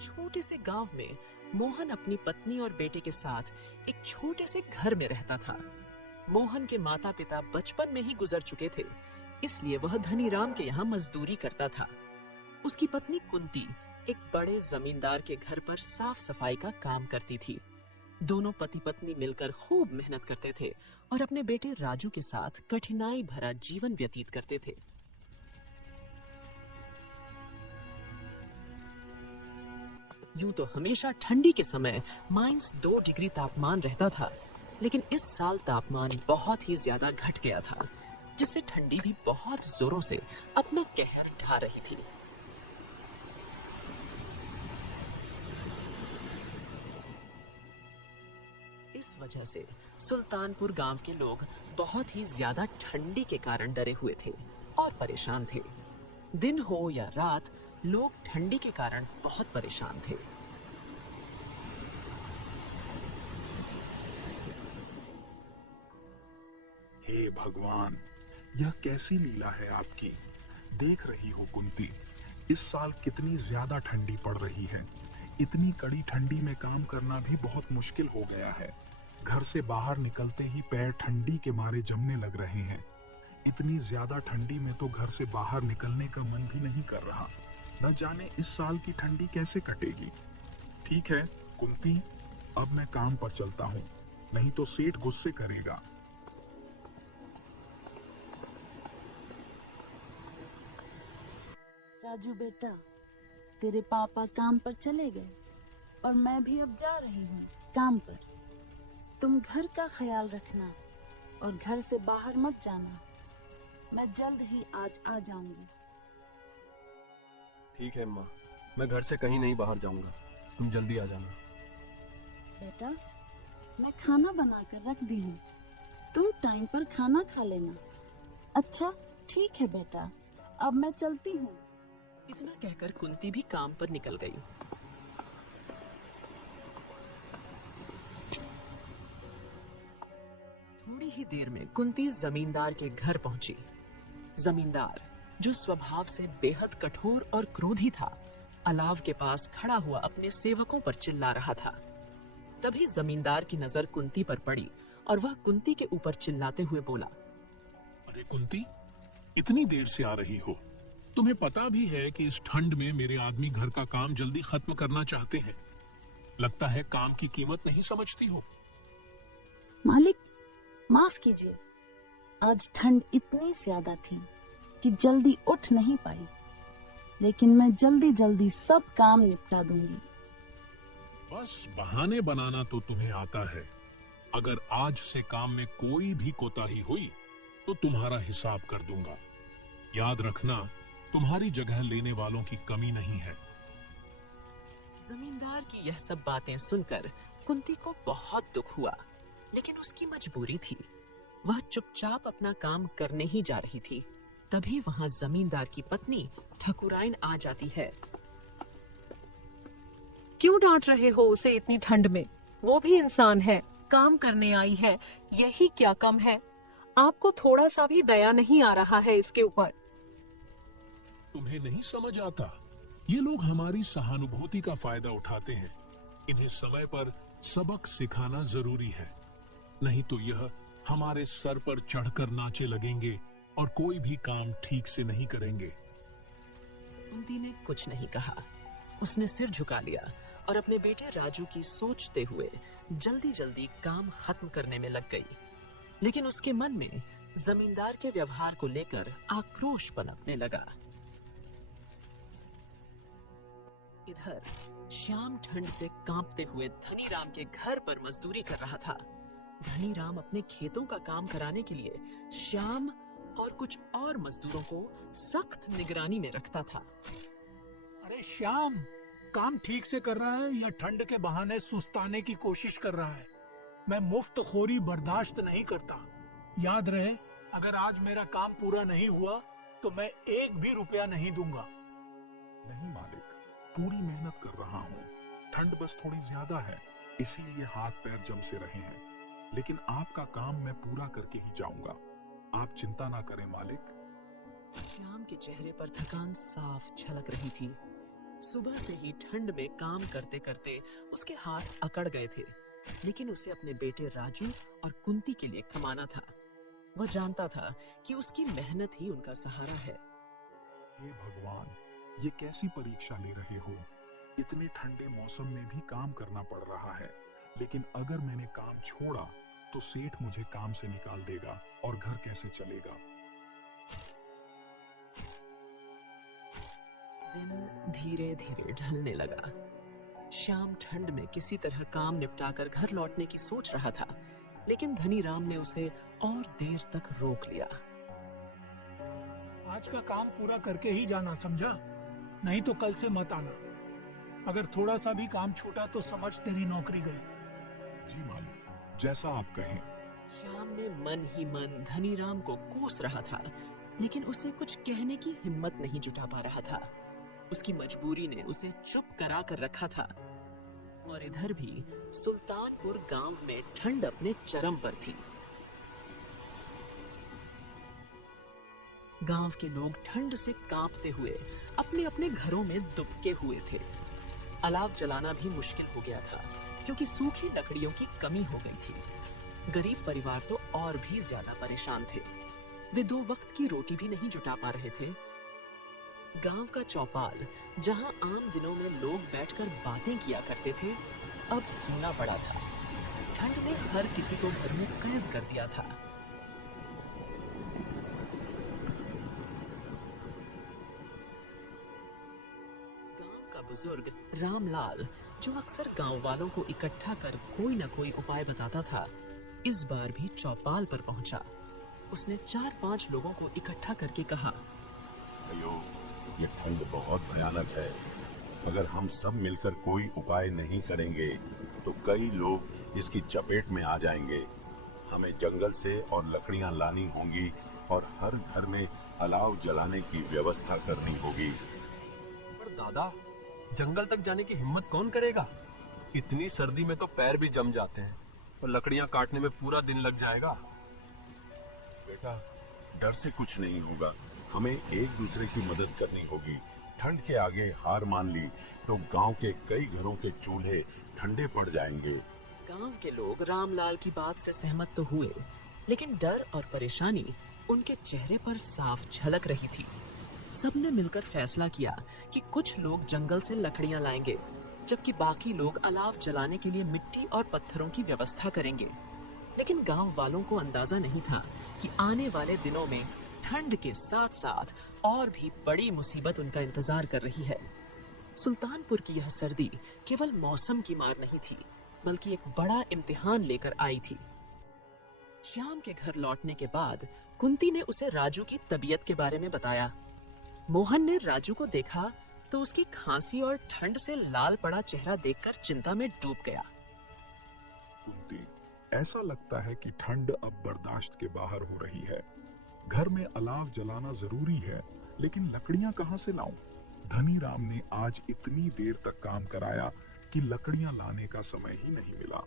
छोटे से गांव में मोहन अपनी पत्नी और बेटे के साथ एक छोटे से घर में रहता था। मोहन के माता पिता बचपन में ही गुजर चुके थे, इसलिए वह धनीराम के यहाँ मजदूरी करता था। उसकी पत्नी कुंती एक बड़े जमींदार के घर पर साफ सफाई का काम करती थी। दोनों पति पत्नी मिलकर खूब मेहनत करते थे और अपने बेटे राजू के साथ कठिनाई भरा जीवन व्यतीत करते थे। यूं तो हमेशा ठंडी के समय -2 डिग्री तापमान रहता था, लेकिन इस साल तापमान बहुत ही ज्यादा घट गया था, जिससे ठंडी भी बहुत जोरों से अपना कहर ढा रही थी। इस वजह से सुल्तानपुर गांव के लोग बहुत ही ज्यादा ठंडी के कारण डरे हुए थे और परेशान थे। दिन हो या रात, लोग ठंडी के कारण बहुत परेशान थे। हे भगवान, यह कैसी लीला है आपकी। देख रही हो कुंती, इस साल कितनी ज्यादा ठंडी पड़ रही है। इतनी कड़ी ठंडी में काम करना भी बहुत मुश्किल हो गया है। घर से बाहर निकलते ही पैर ठंडी के मारे जमने लग रहे हैं। इतनी ज्यादा ठंडी में तो घर से बाहर निकलने का मन भी नहीं कर रहा। न जाने इस साल की ठंडी कैसे कटेगी। ठीक है कुंती, अब मैं काम पर चलता हूँ, नहीं तो सेठ गुस्से करेगा। राजू बेटा, तेरे पापा काम पर चले गए और मैं भी अब जा रही हूँ काम पर। तुम घर का ख्याल रखना और घर से बाहर मत जाना। मैं जल्द ही आज आ जाऊंगी। ठीक है माँ, मैं घर से कहीं नहीं बाहर जाऊंगा, तुम जल्दी आ जाना। बेटा, मैं खाना बनाकर रख दी हूँ, तुम टाइम पर खाना खा लेना। अच्छा ठीक है बेटा, अब मैं चलती हूँ। इतना कहकर कुंती भी काम पर निकल गई। थोड़ी ही देर में कुंती जमींदार के घर पहुंची। जमींदार, जो स्वभाव से बेहद कठोर और क्रोधी था, अलाव के पास खड़ा हुआ अपने सेवकों पर चिल्ला रहा था। तभी जमींदार की नजर कुंती पर पड़ी और वह कुंती के ऊपर चिल्लाते हुए बोला, अरे कुंती, इतनी देर से आ रही हो? तुम्हें पता भी है कि इस ठंड में मेरे आदमी घर का काम जल्दी खत्म करना चाहते हैं। लगता है काम की कीमत नहीं समझती हो। मालिक, माफ कीजिए, आज ठंड इतनी ज्यादा थी कि जल्दी उठ नहीं पाई, लेकिन मैं जल्दी जल्दी सब काम निपटा दूंगी। बस बहाने बनाना तो तुम्हें आता है। अगर आज से काम में कोई भी कोताही हुई तो तुम्हारा हिसाब कर दूंगा। याद रखना, तुम्हारी जगह लेने वालों की कमी नहीं है। जमींदार की यह सब बातें सुनकर कुंती को बहुत दुख हुआ, लेकिन उसकी मजबूरी थी। वह चुपचाप अपना काम करने ही जा रही थी। तभी वहां जमींदार की पत्नी ठकुराइन आ जाती है। क्यों डांट रहे हो उसे इतनी ठंड में? वो भी इंसान है, काम करने आई है, यही क्या कम है? आपको थोड़ा सा भी दया नहीं आ रहा है इसके ऊपर? तुम्हें नहीं समझ आता? ये लोग हमारी सहानुभूति का फायदा उठाते हैं। इन्हें समय पर सबक सिखाना जरूरी है, नहीं तो यह हमारे सर पर चढ़कर नाचे लगेंगे और कोई भी काम ठीक से नहीं करेंगे। कुंती ने कुछ नहीं कहा। उसने सिर झुका लिया और अपने बेटे राजू की सोचते हुए जल्दी जल्दी काम खत्म करने में लग गई। लेकिन उसके मन में जमींदार के व्यवहार को लेकर आक्रोश पनपने लगा। इधर श्याम ठंड से कांपते हुए धनीराम के घर पर मजदूरी कर रहा था। धनीराम अपने खेतों का काम कराने के लिए श्याम और कुछ और मजदूरों को सख्त निगरानी में रखता था। अरे श्याम, काम ठीक से कर रहा है या ठंड के बहाने सुस्ताने की कोशिश कर रहा है? मैं मुफ्तखोरी बर्दाश्त नहीं करता। याद रहे, अगर आज मेरा काम पूरा नहीं हुआ तो मैं 1 भी रुपया नहीं दूंगा। नहीं मालिक, पूरी मेहनत कर रहा हूँ। ठंड बस थोड़ी ज्यादा है, इसीलिए हाथ पैर जम से रहे हैं। लेकिन आपका काम मैं पूरा करके ही जाऊंगा। आप चिंता ना करें मालिक। श्याम के चेहरे पर थकान साफ झलक रही थी। सुबह से ही ठंड में काम करते करते उसके हाथ अकड़ गए थे, लेकिन उसे अपने बेटे राजू और कुंती के लिए कमाना था। वह जानता था कि उसकी मेहनत ही उनका सहारा है। हे भगवान, ये कैसी परीक्षा ले रहे हो? इतने ठंडे मौसम में भी काम करना पड़ रहा है, लेकिन अगर मैंने काम छोड़ा तो सेठ मुझे काम से निकाल देगा और घर कैसे चलेगा? दिन धीरे धीरे ढलने लगा। श्याम ठंड में किसी तरह काम निपटाकर घर लौटने की सोच रहा था, लेकिन धनीराम ने उसे और देर तक रोक लिया। आज का काम पूरा करके ही जाना, समझा? नहीं तो कल से मत आना। अगर थोड़ा सा भी काम छूटा तो समझ तेरी नौकरी गई। जी मालिक, जैसा आप कहें। श्याम ने मन ही मन धनीराम को कोस रहा था, लेकिन उसे कुछ कहने की हिम्मत नहीं जुटा पा रहा था। उसकी मजबूरी ने उसे चुप करा कर रखा था। और इधर भी सुल्तानपुर गांव में ठंड अपने चरम पर थी। गांव के लोग ठंड से कांपते हुए अपने अपने घरों में दुबके हुए थे। अलाव जलाना भी मुश्किल हो गया था, क्योंकि सूखी लकड़ियों की कमी हो गई थी। गरीब परिवार तो और भी ज्यादा परेशान थे। वे 2 वक्त की रोटी भी नहीं जुटा पा रहे थे। गांव का चौपाल, जहां आम दिनों में लोग बैठकर बातें किया करते थे, अब सूना पड़ा था। ठंड ने हर किसी को घर में कैद कर दिया था। गांव का बुजुर्ग रामलाल, जो अक्सर गांव वालों को इकट्ठा कर कोई न कोई उपाय बताता था, इस बार भी चौपाल पर पहुंचा। उसने 4-5 लोगों को इकट्ठा करके कहा, अयो, ये ठंड बहुत भयानक है। अगर हम सब मिलकर कोई उपाय नहीं करेंगे तो कई लोग इसकी चपेट में आ जाएंगे। हमें जंगल से और लकड़ियां लानी होंगी और हर घर में अलाव जलाने की व्यवस्था करनी होगी। पर दादा, जंगल तक जाने की हिम्मत कौन करेगा? इतनी सर्दी में तो पैर भी जम जाते हैं और लकड़ियां काटने में पूरा दिन लग जाएगा। बेटा, डर से कुछ नहीं होगा। हमें एक दूसरे की मदद करनी होगी। ठंड के आगे हार मान ली तो गांव के कई घरों के चूल्हे ठंडे पड़ जाएंगे। गांव के लोग रामलाल की बात से सहमत तो हुए, लेकिन डर और परेशानी उनके चेहरे पर साफ झलक रही थी। सबने मिलकर फैसला किया कि कुछ लोग जंगल से लकड़ियां लाएंगे, जबकि बाकी लोग अलाव जलाने के लिए मिट्टी और पत्थरों की व्यवस्था करेंगे। लेकिन गांव वालों को अंदाजा नहीं था कि आने वाले दिनों में ठंड के साथ साथ और भी बड़ी मुसीबत उनका इंतजार कर रही है। सुल्तानपुर की यह सर्दी केवल मौसम की मार नहीं थी, बल्कि एक बड़ा इम्तिहान लेकर आई थी। श्याम के घर लौटने के बाद कुंती ने उसे राजू की तबीयत के बारे में बताया। मोहन ने राजू को देखा तो उसकी खांसी और ठंड से लाल पड़ा चेहरा देखकर चिंता में डूब गया। कुंती, ऐसा लगता है कि ठंड अब बर्दाश्त के बाहर हो रही है। घर में अलाव जलाना जरूरी है, लेकिन लकड़ियां कहां से लाऊं? धनीराम ने आज इतनी देर तक काम कराया कि लकड़ियां लाने का समय ही नहीं मिला।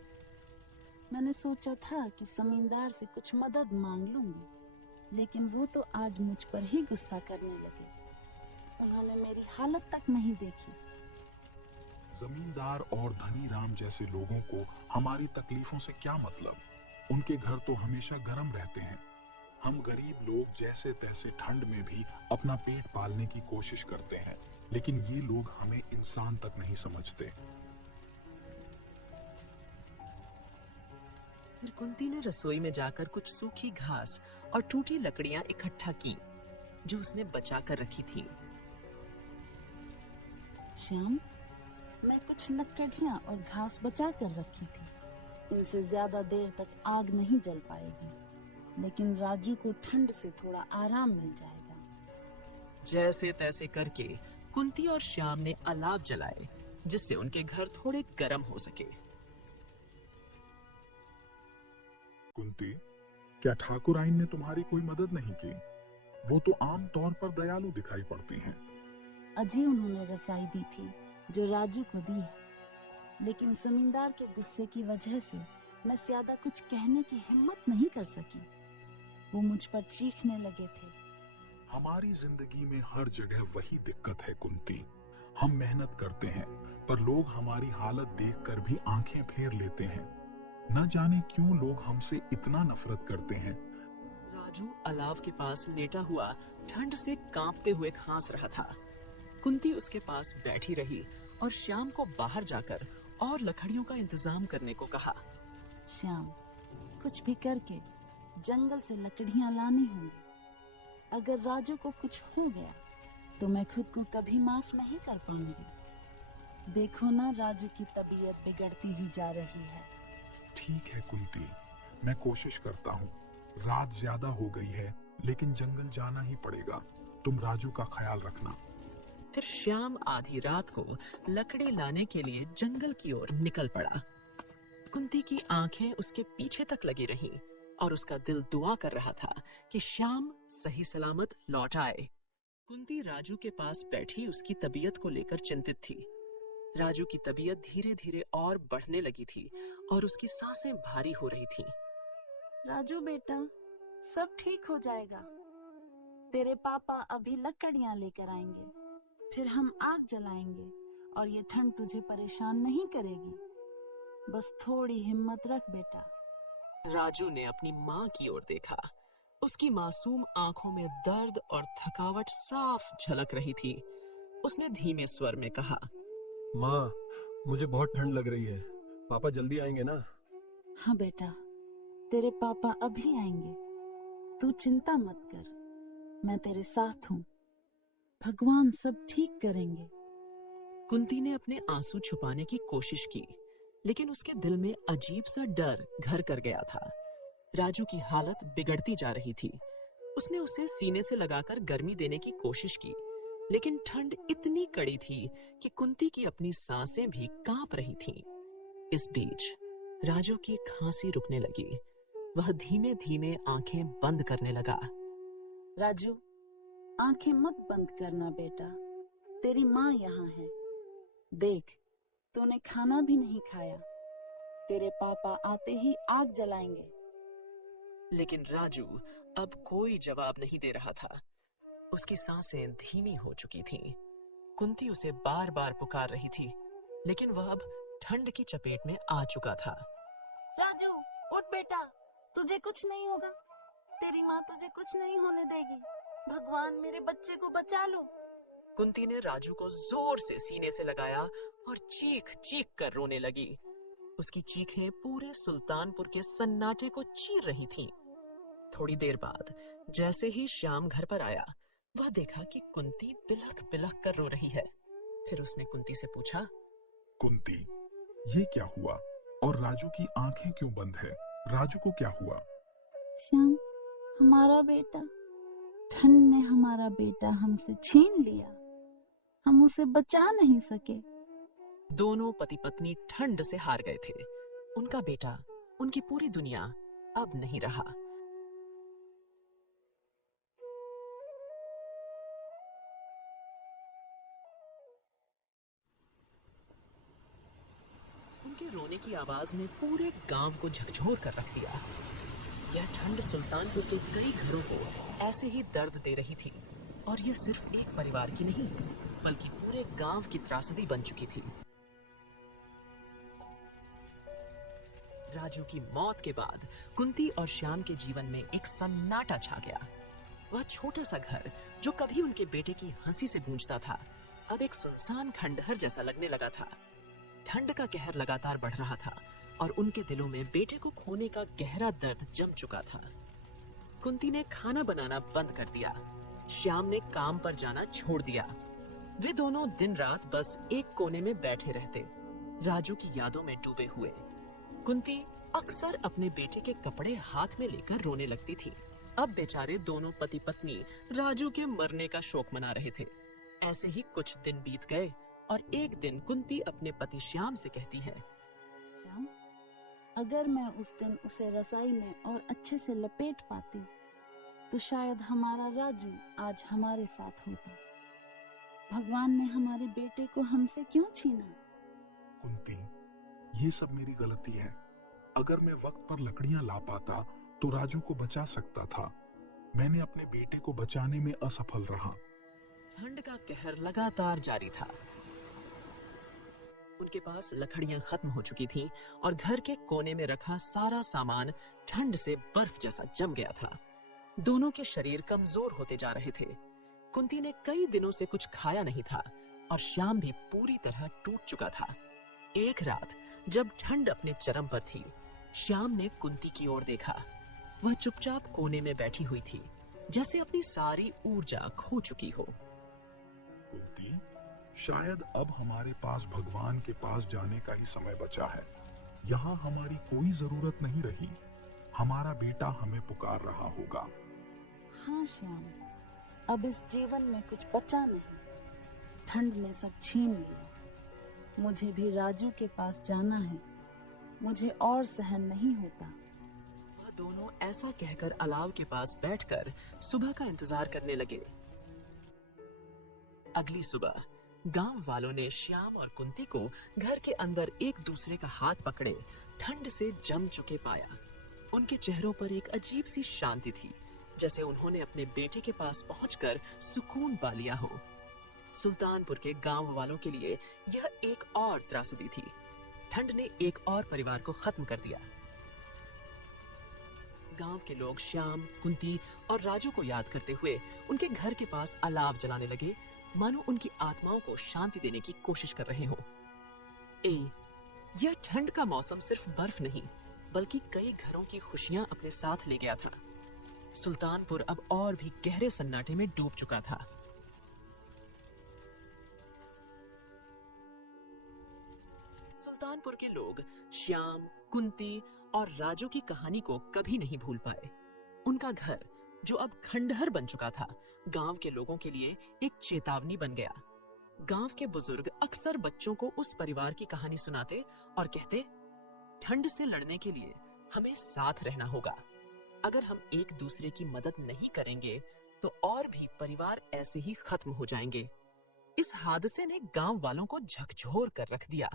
मैंने सोचा था कि जमींदार से कुछ मदद मांग लूंगी, लेकिन वो तो आज मुझ पर ही गुस्सा करने लगे। उन्होंने मेरी हालत तक नहीं देखी। जमींदार और धनीराम जैसे लोगों को हमारी तकलीफों से क्या मतलब? उनके घर तो हमेशा गर्म रहते हैं। हम गरीब लोग जैसे तैसे ठंड में भी अपना पेट पालने की कोशिश करते हैं, लेकिन ये लोग हमें इंसान तक नहीं समझते। फिर कुंती ने रसोई में जाकर कुछ सूखी घास और टूटी लकड़ियां इकट्ठा की, जो उसने बचा कर रखी थी। श्याम, मैं कुछ लकड़ियां और घास बचा कर रखी थी। इनसे ज्यादा देर तक आग नहीं जल पाएगी, लेकिन राजू को ठंड से थोड़ा आराम मिल जाएगा। जैसे तैसे करके कुंती और श्याम ने अलाव जलाए, जिससे उनके घर थोड़े गर्म हो सके। कुंती, क्या ठाकुर आइन ने तुम्हारी कोई मदद नहीं की? वो तो आम तौर पर दयालु दिखाई पड़ती हैं। अजी उन्होंने रसाई दी थी जो राजू को दी है, लेकिन जमींदार के गुस्से की वजह से मैं ज्यादा कुछ कहने की हिम्मत नहीं कर सकी। वो मुझ पर चीखने लगे थे। हमारी जिंदगी में हर जगह वही दिक्कत है कुंती। हम मेहनत करते हैं, पर लोग हमारी हालत देखकर भी आंखें फेर लेते हैं। न जाने क्यों लोग हमसे इतना नफरत करते हैं। राजू अलाव के पास लेटा हुआ ठंड से कांपते हुए खांस रहा था। कुंती उसके पास बैठी रही और श्याम को बाहर जाकर और लकड़ियों का इंतजाम करने को कहा। श्याम, कुछ भी करके जंगल से लकड़ियां लानी होंगी। अगर राजू को कुछ हो गया तो मैं खुद को कभी माफ नहीं कर पाऊंगी। देखो ना, राजू की तबीयत बिगड़ती ही जा रही है। ठीक है कुंती, मैं कोशिश करता हूँ। रात ज्यादा हो गई है, लेकिन जंगल जाना ही पड़ेगा। तुम राजू का ख्याल रखना। फिर श्याम आधी रात को लकड़ी लाने के लिए जंगल की ओर निकल पड़ा। कुंती की आंखें उसके पीछे तक लगी रहीं और उसका दिल दुआ कर रहा था कि श्याम सही सलामत लौट आए। कुंती राजू के पास बैठी उसकी तबीयत को लेकर चिंतित थी। राजू की तबीयत धीरे धीरे और बढ़ने लगी थी और उसकी सांसें भारी हो रही थीं। राजू बेटा, सब ठीक हो जाएगा। तेरे पापा अभी लकड़ियां लेकर आएंगे, फिर हम आग जलाएंगे और ये ठंड तुझे परेशान नहीं करेगी। बस थोड़ी हिम्मत रख बेटा। राजू ने अपनी माँ की ओर देखा। उसकी मासूम आंखों में दर्द और थकावट साफ झलक रही थी। उसने धीमे स्वर में कहा, माँ, मुझे बहुत ठंड लग रही है। पापा जल्दी आएंगे ना? हाँ बेटा, तेरे पापा अभी आएंगे। तू चिंता मत कर, मैं तेरे साथ हूँ। भगवान सब ठीक करेंगे। कुंती ने अपने आंसू छुपाने की कोशिश की, लेकिन उसके दिल में अजीब सा डर घर कर गया था। राजू की हालत बिगड़ती जा रही थी। उसने उसे सीने से लगाकर गर्मी देने की कोशिश की, लेकिन ठंड इतनी कड़ी थी कि कुंती की अपनी सांसें भी कांप रही थीं। इस बीच राजू की खांसी रुकने लगी। वह धीमे धीमे आंखें बंद करने लगा। राजू, आंखें मत बंद करना बेटा, तेरी माँ यहाँ है। देख, तूने खाना भी नहीं खाया। तेरे पापा आते ही आग जलाएंगे। लेकिन राजू अब कोई जवाब नहीं दे रहा था। उसकी सांसें धीमी हो चुकी थीं। कुंती उसे बार बार पुकार रही थी, लेकिन वह अब ठंड की चपेट में आ चुका था। राजू, उठ बेटा, तुझे कुछ नहीं होगा। तेरी माँ तुझे कुछ नहीं होने देगी। भगवान मेरे बच्चे को बचा लो। कुंती ने राजू को जोर से सीने से लगाया और चीख चीख कर रोने लगी। उसकी चीखें पूरे सुल्तानपुर के सन्नाटे को चीर रही थीं। थोड़ी देर बाद जैसे ही श्याम घर पर आया, वह देखा कि कुंती बिलख बिलख कर रो रही है। फिर उसने कुंती से पूछा, कुंती, ये क्या हुआ और राजू की आंखें क्यों बंद है? राजू को क्या हुआ? श्याम, हमारा बेटा, ठंड ने हमारा बेटा हमसे छीन लिया। हम उसे बचा नहीं सके। दोनों पति पत्नी ठंड से हार गए थे। उनका बेटा, उनकी पूरी दुनिया अब नहीं रहा। उनके रोने की आवाज ने पूरे गांव को झकझोर कर रख दिया। यह ठंड सुल्तानपुर के कई घरों को ऐसे ही दर्द दे रही थी, और यह सिर्फ एक परिवार की नहीं, बल्कि पूरे गांव की त्रासदी बन चुकी थी। राजू की मौत के बाद कुंती और श्याम के जीवन में एक सन्नाटा छा गया। वह छोटा सा घर जो कभी उनके बेटे की हंसी से गूंजता था, अब एक सुनसान खंडहर जैसा लगने लगा था। ठंड का कहर लगातार बढ़ रहा था और उनके दिलों में बेटे को खोने का गहरा दर्द जम चुका था। कुंती ने खाना बनाना बंद कर दिया। श्याम ने काम पर जाना छोड़ दिया। वे दोनों दिन रात बस एक कोने में बैठे रहते, राजू की यादों में डूबे हुए। कुंती अक्सर अपने बेटे के कपड़े हाथ में लेकर रोने लगती थी। अब बेचारे दोनों पति पत्नी राजू के मरने का शोक मना रहे थे। ऐसे ही कुछ दिन बीत गए और एक दिन कुंती अपने पति श्याम से कहती है, श्याम, अगर मैं उस दिन उसे रजाई में और अच्छे से लपेट पाती तो शायद हमारा राजू आज हमारे साथ होता। भगवान ने हमारे बेटे को हमसे क्यों छीना? कुंती, ये सब मेरी गलती है। अगर मैं वक्त पर लकड़ियां ला पाता तो राजू को बचा सकता था। मैंने अपने बेटे को बचाने में असफल रहा। ठंड का कहर लगातार जारी था। उनके पास लकड़ियां खत्म हो चुकी थीं और घर के कोने में रखा सारा सामान ठंड से बर्फ जैसा जम गया था। दोनों के शरीर कमजोर होते जा रहे थे। कुंती ने कई दिनों से कुछ खाया नहीं था और श्याम भी पूरी तरह टूट चुका था। एक रात जब ठंड अपने चरम पर थी, श्याम ने कुंती की ओर देखा। वह चुपचाप कोने में बैठी हुई थी, जैसे अपनी सारी ऊर्जा खो चुकी हो। कुंती, शायद अब हमारे पास भगवान के पास जाने का ही समय बचा है। यहाँ हमारी कोई जरूरत नहीं रही। हमारा बेटा हमें पुकार रहा होगा। हाँ श्याम, अब इस जीवन में कुछ बचा नहीं। ठंड ने सब छीन लिया। मुझे भी राजू के पास जाना है। मुझे और सहन नहीं होता। वह दोनों ऐसा कहकर अलाव के पास बैठकर सुबह का इंतजार करने लगे। अगली सुबह गांव वालों ने श्याम और कुंती को घर के अंदर एक दूसरे का हाथ पकड़े ठंड से जम चुके पाया। उनके चेहरों पर एक अजीब सी शांति थी, जैसे उन्होंने अपने बेटे के पास पहुंचकर सुकून पा लिया हो। सुल्तानपुर के गांव वालों के लिए यह एक और त्रासदी थी। ठंड ने एक और परिवार को खत्म कर दिया। गांव के लोग श्याम, कुंती और राजू को याद करते हुए उनके घर के पास अलाव जलाने लगे, मानो उनकी आत्माओं को शांति देने की कोशिश कर रहे हों। यह ठंड का मौसम सिर्फ बर्फ नहीं, बल्कि कई घरों की खुशियां अपने साथ ले गया था। सुल्तानपुर अब और भी गहरे सन्नाटे में डूब चुका था। सुल्तानपुर के लोग श्याम, कुंती और राजू की कहानी को कभी नहीं भूल पाए। उनका घर, जो अब खंडहर बन चुका था, गांव के लोगों के लिए एक चेतावनी बन गया। गांव के बुजुर्ग अक्सर बच्चों को उस परिवार की कहानी सुनाते और कहते, ठंड से लड़ने के लिए हमें साथ रहना होगा। अगर हम एक दूसरे की मदद नहीं करेंगे तो और भी परिवार ऐसे ही खत्म हो जाएंगे। इस हादसे ने गांव वालों को झकझोर कर रख दिया।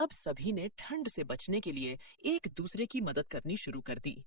अब सभी ने ठंड से बचने के लिए एक दूसरे की मदद करनी शुरू कर दी।